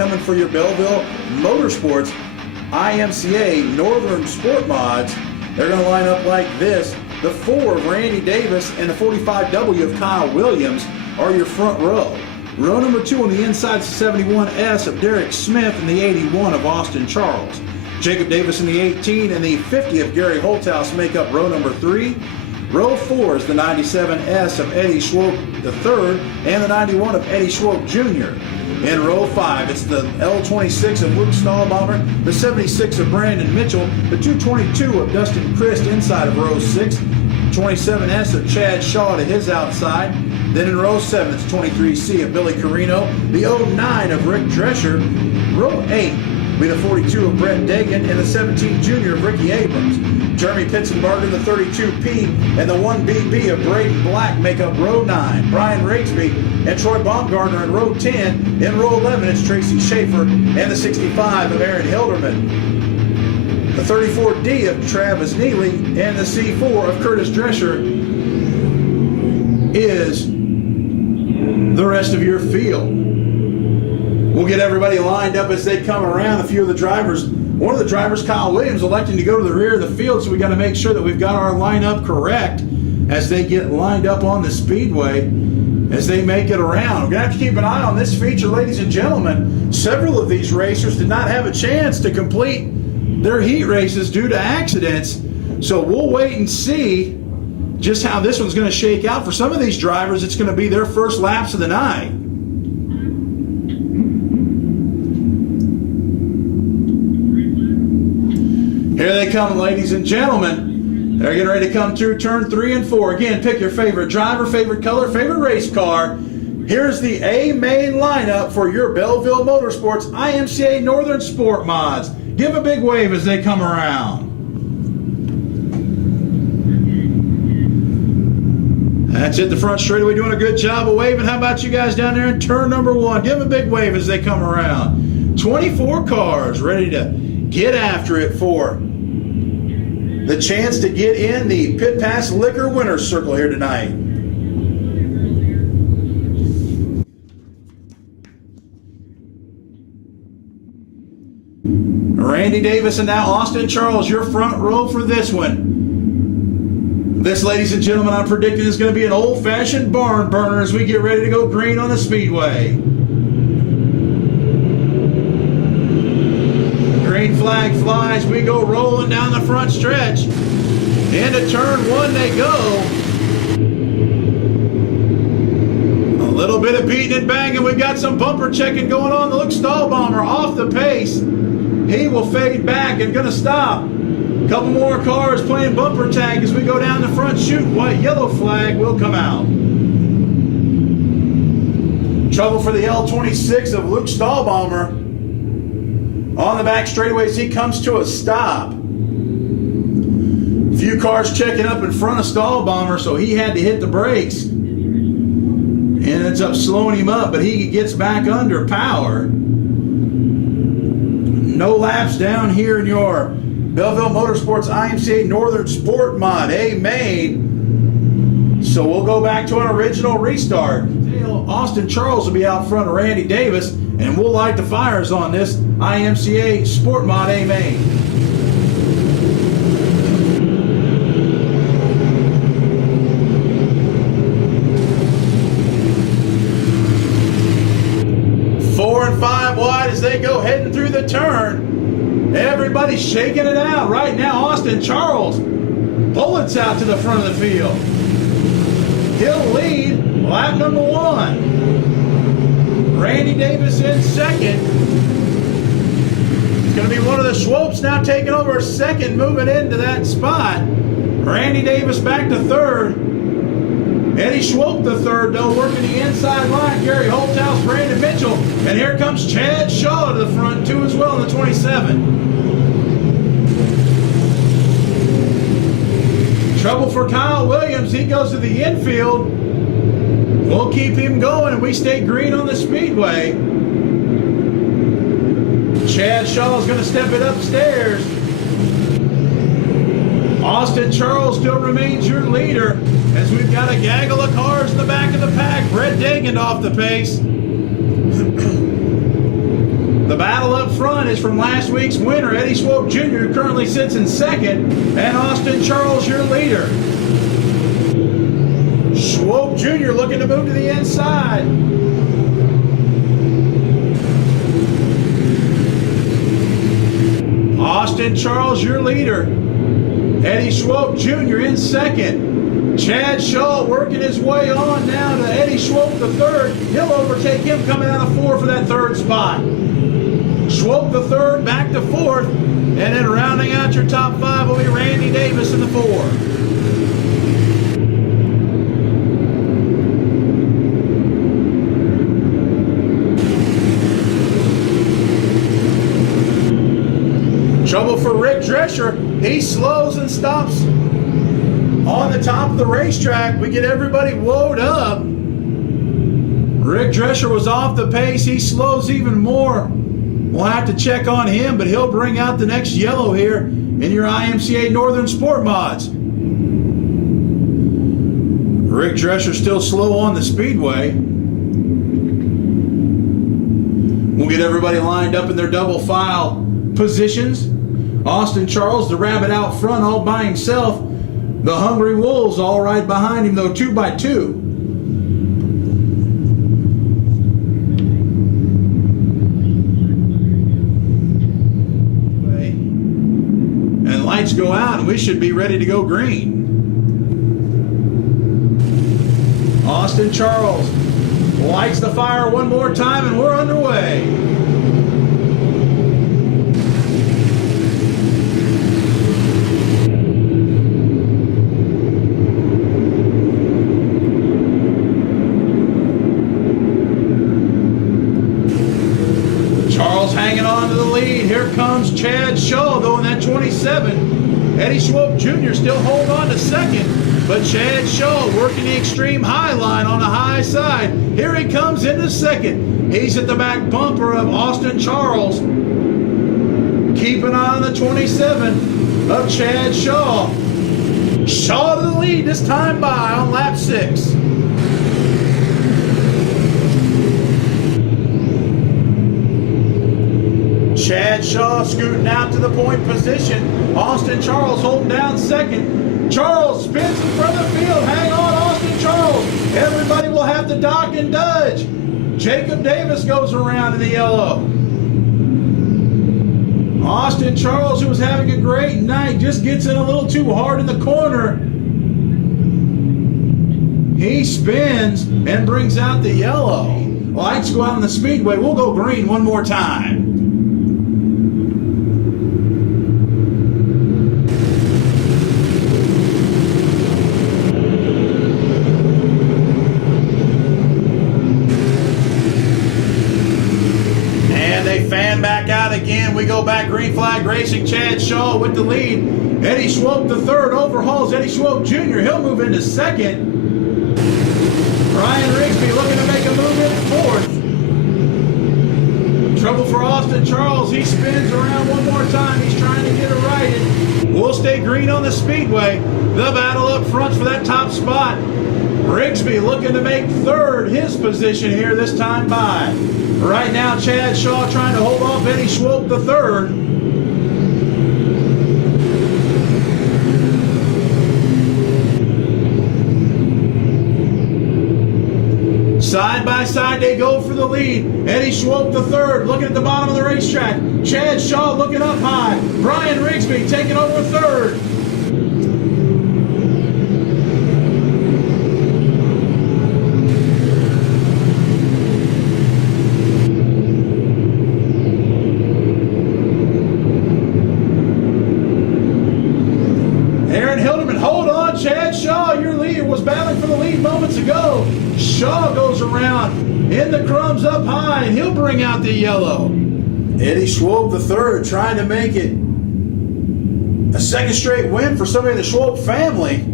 coming for your Belleville Motorsports IMCA Northern Sport Mods. They're going to line up like this. The 4 of Randy Davis and the 45W of Kyle Williams are your front row. Row number 2 on the inside is the 71S of Derek Smith and the 81 of Austin Charles. Jacob Davis in the 18 and the 50 of Gary Holthouse make up row number 3. Row 4 is the 97S of Eddie Schwope III and the 91 of Eddie Schwope Jr. In row 5, it's the L26 of Luke Stahlbomber, the 76 of Brandon Mitchell, the 222 of Dustin Christ inside of row 6, 27S of Chad Shaw to his outside. Then in row 7, it's 23C of Billy Carino, the 09 of Rick Drescher. Row 8 will be the 42 of Brett Dagan and the 17 junior of Ricky Abrams. Jeremy Pitzenbarger, the 32P, and the 1BB of Braden Black make up row 9. Brian Rigsby and Troy Baumgartner in row 10. In row 11, it's Tracy Schaefer and the 65 of Aaron Hilderman. The 34D of Travis Neely and the C4 of Curtis Drescher is the rest of your field. We'll get everybody lined up as they come around. A few of the drivers, one of the drivers, Kyle Williams, electing to go to the rear of the field, so we got to make sure that we've got our lineup correct as they get lined up on the Speedway as they make it around. We're going to have to keep an eye on this feature, ladies and gentlemen. Several of these racers did not have a chance to complete their heat races due to accidents, so we'll wait and see just how this one's going to shake out. For some of these drivers, it's going to be their first laps of the night. Here they come, ladies and gentlemen. They're getting ready to come through turn 3 and 4. Again, pick your favorite driver, favorite color, favorite race car. Here's the A main lineup for your Belleville Motorsports IMCA Northern Sport Mods. Give a big wave as they come around. That's it, the front straightaway doing a good job of waving. How about you guys down there in turn number 1? Give them a big wave as they come around. 24 cars ready to get after it for the chance to get in the Pit Pass Liquor Winners Circle here tonight. Randy Davis and now Austin Charles, your front row for this one. This, ladies and gentlemen, I'm predicting is going to be an old-fashioned barn burner as we get ready to go green on the Speedway. Green flag flies, we go rolling down the front stretch. Into turn 1 they go. A little bit of beating and banging. We've got some bumper checking going on. The Luke Stahlbomber off the pace. He will fade back and gonna stop. A couple more cars playing bumper tag as we go down the front chute. White yellow flag will come out. Trouble for the L26 of Luke Stahlbomber. On the back straightaways, he comes to a stop. A few cars checking up in front of Stahlbomber, so he had to hit the brakes. And ends up slowing him up, but he gets back under power. No laps down here in your Belleville Motorsports IMCA Northern Sport Mod A main. So we'll go back to an original restart. Austin Charles will be out front of Randy Davis, and we'll light the fires on this IMCA Sport Mod A main. Four and 5 wide as they go heading through the turn. Everybody's shaking it out. Right now, Austin Charles bullets out to the front of the field. He'll lead lap number 1. Randy Davis in second. It's going to be one of the Schwopes now taking over second, moving into that spot. Randy Davis back to third. Eddie Schwope the third, though, working the inside line. Gary Holthouse, Brandon Mitchell. And here comes Chad Shaw to the front, too, as well in the 27. Trouble for Kyle Williams. He goes to the infield. We'll keep him going, and we stay green on the Speedway. Chad Shaw is going to step it upstairs. Austin Charles still remains your leader as we've got a gaggle of cars in the back of the pack. Brett Dagan off the pace. The battle up front is from last week's winner, Eddie Swope Jr., who currently sits in second, and Austin Charles, your leader. Swope Jr. looking to move to the inside. Austin Charles, your leader. Eddie Swope Jr. in second. Chad Shaw working his way on now to Eddie Swope the third. He'll overtake him coming out of four for that third spot. Swope the third back to fourth, and then rounding out your top five will be Randy Davis in the four. Trouble for Rick Drescher. He slows and stops on the top of the racetrack. We get everybody woed up. Rick Drescher was off the pace. He slows even more. We'll have to check on him, but he'll bring out the next yellow here in your IMCA Northern Sport Mods. Rick Drescher still slow on the Speedway. We'll get everybody lined up in their double file positions. Austin Charles, the rabbit out front all by himself. The Hungry Wolves all right behind him, though, 2 by 2. And lights go out, and we should be ready to go green. Austin Charles lights the fire one more time, and we're underway. Hanging on to the lead. Here comes Chad Shaw, though, in that 27. Eddie Swope Jr. still hold on to second, but Chad Shaw working the extreme high line on the high side. Here he comes into second. He's at the back bumper of Austin Charles. Keep an eye on the 27 of Chad Shaw. Shaw to the lead this time by on lap 6. Chad Shaw scooting out to the point position. Austin Charles holding down second. Charles spins in front of the field. Hang on, Austin Charles. Everybody will have to dock and dodge. Jacob Davis goes around in the yellow. Austin Charles, who was having a great night, just gets in a little too hard in the corner. He spins and brings out the yellow. Lights go out on the Speedway. We'll go green one more time. Fan back out again. We go back green flag racing. Chad Shaw with the lead. Eddie Swope the third overhauls Eddie Swope Jr. He'll move into second. Brian Rigsby looking to make a move in fourth. Trouble for Austin Charles. He spins around one more time. He's trying to get it righted. We'll stay green on the Speedway. The battle up front for that top spot. Rigsby looking to make third, his position here this time by. Right now, Chad Shaw trying to hold off Eddie Swope the third. Side by side they go for the lead. Eddie Swope the third, looking at the bottom of the racetrack. Chad Shaw looking up high. Brian Rigsby taking over third. Chad Shaw, your leader, was battling for the lead moments ago. Shaw goes around in the crumbs up high, and he'll bring out the yellow. Eddie Swope the third trying to make it a second straight win for somebody in the Swope family.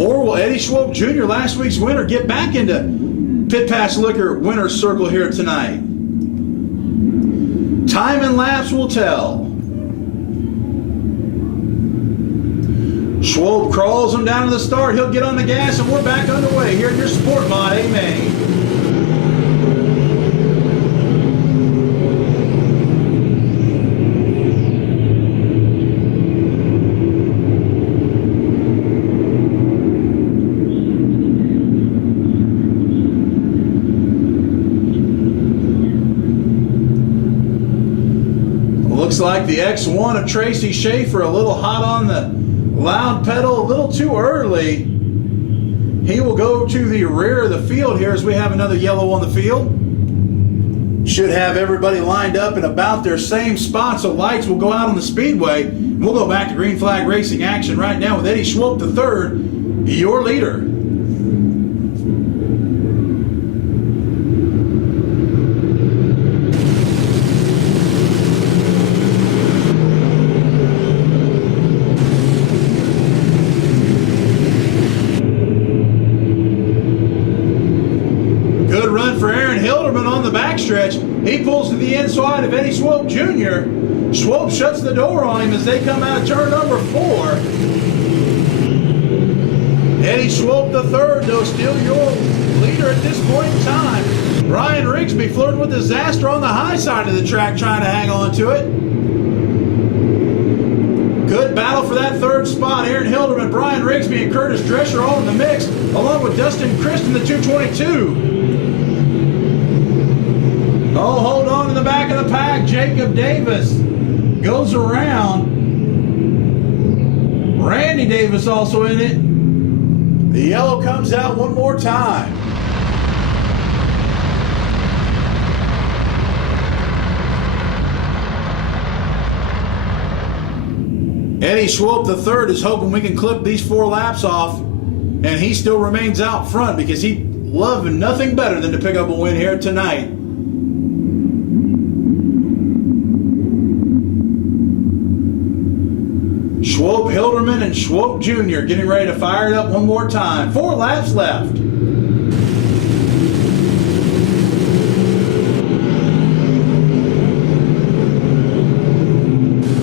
Or will Eddie Swope Jr., last week's winner, get back into Pit Pass Liquor winner's circle here tonight? Time and laps will tell. Swope crawls him down to the start. He'll get on the gas, and we're back underway here in your Sport Mod A Main. like the X1 of Tracy Schaefer a little hot on the loud pedal, a little too early. He will go to the rear of the field here as we have another yellow on the field. Should have everybody lined up in about their same spot, so lights will go out on the speedway. We'll go back to green flag racing action right now with Eddie Schwalb III, your leader. Good run for Aaron Hilderman on the backstretch. He pulls to the inside of Eddie Schwalb Jr. Schwalb shuts the door on him as they come out of turn number 4. Eddie Schwalb III, though, still your leader at this point in time. Brian Rigsby flirting with disaster on the high side of the track, trying to hang on to it. Good battle for that third spot. Aaron Hilderman, Brian Rigsby, and Curtis Drescher all in the mix, along with Dustin Christ in the 222. Oh, hold on in the back of the pack. Jacob Davis goes around. Randy Davis also in it. The yellow comes out one more time. Eddie Schwalb III is hoping we can clip these 4 laps off, and he still remains out front because he loved nothing better than to pick up a win here tonight. Schwalb, Hilderman, and Schwalb Jr. getting ready to fire it up one more time. 4 laps left.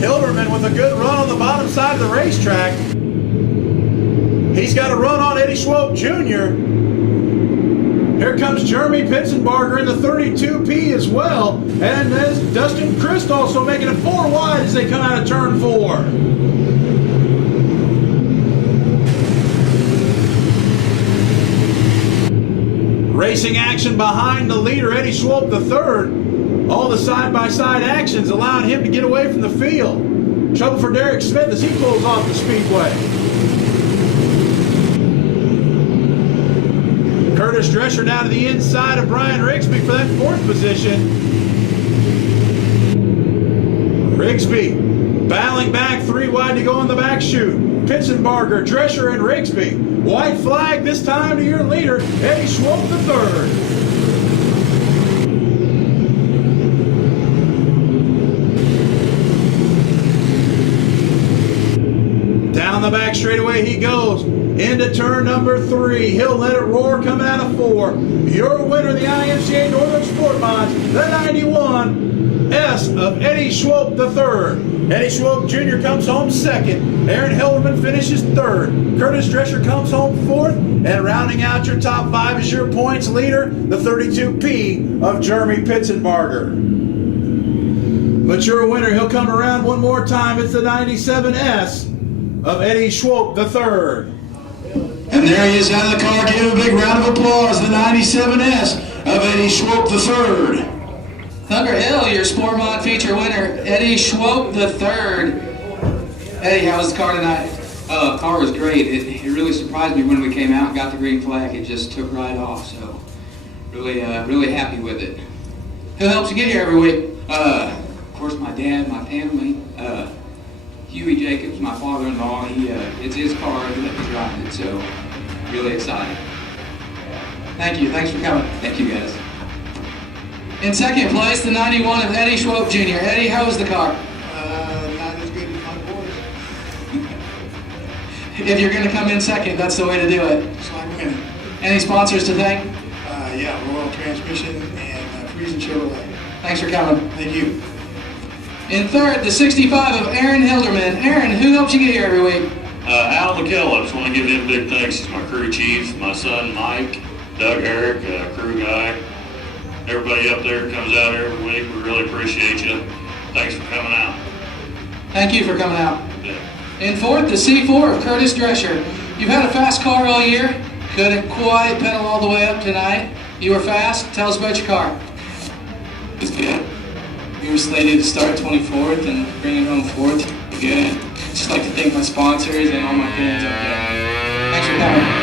Hilderman with a good run on the bottom side of the racetrack. He's got a run on Eddie Schwalb Jr. Here comes Jeremy Pitzenbarger in the 32P as well. And there's Dustin Christ also making it 4 wide as they come out of turn 4. Racing action behind the leader, Eddie Schwalb III. All the side-by-side actions allowing him to get away from the field. Trouble for Derek Smith as he pulls off the speedway. Curtis Drescher down to the inside of Brian Rigsby for that 4th position. Rigsby battling back 3 wide to go on the back chute. Pitzenbarger, Drescher, and Rigsby. White flag this time to your leader, Eddie Schwalb III. Down the back straightaway he goes. Into turn number 3. He'll let it roar coming out of 4. Your winner, the IMCA Northern Sport Mods, the 91S of Eddie Schwalb III. Eddie Schwalb Jr. comes home 2nd. Aaron Hilderman finishes 3rd. Curtis Drescher comes home 4th. And rounding out your top 5 is your points leader, the 32P of Jeremy Pitzenbarger. But your winner, he'll come around one more time. It's the 97S of Eddie Schwalb III. And there he is out of the car. Give him a big round of applause. The 97S of Eddie Schwalb III. Thunder Hill, your Sport Mod feature winner, Eddie Schwalb III. Eddie, how was the car tonight? The car was great. It really surprised me when we came out and got the green flag. It just took right off. So really happy with it. Who helps you get here every week? Of course, my dad, my family, Huey Jacobs, my father-in-law. It's his car. He let me drive it. So really excited. Thank you. Thanks for coming. Thank you, guys. In 2nd place, the 91 of Eddie Schwalb Jr. Eddie, how was the car? Not as good as my boys. If you're going to come in 2nd, that's the way to do it. It's like winning. Any sponsors to thank? Yeah, Royal Transmission and Friesen Chevrolet. Thanks for coming. Thank you. In 3rd, the 65 of Aaron Hilderman. Aaron, who helps you get here every week? Al McKell, I just want to give him big thanks. He's my crew chief, my son Mike, Doug Herrick, crew guy. Everybody up there comes out every week. We really appreciate you. Thanks for coming out. Thank you for coming out. Yeah. In 4th, the C4 of Curtis Drescher. You've had a fast car all year. Couldn't quite pedal all the way up tonight. You were fast. Tell us about your car. It's good. We were slated to start 24th and bring it home 4th. Good. Just like to thank my sponsors and all my fans out there. Thanks for coming.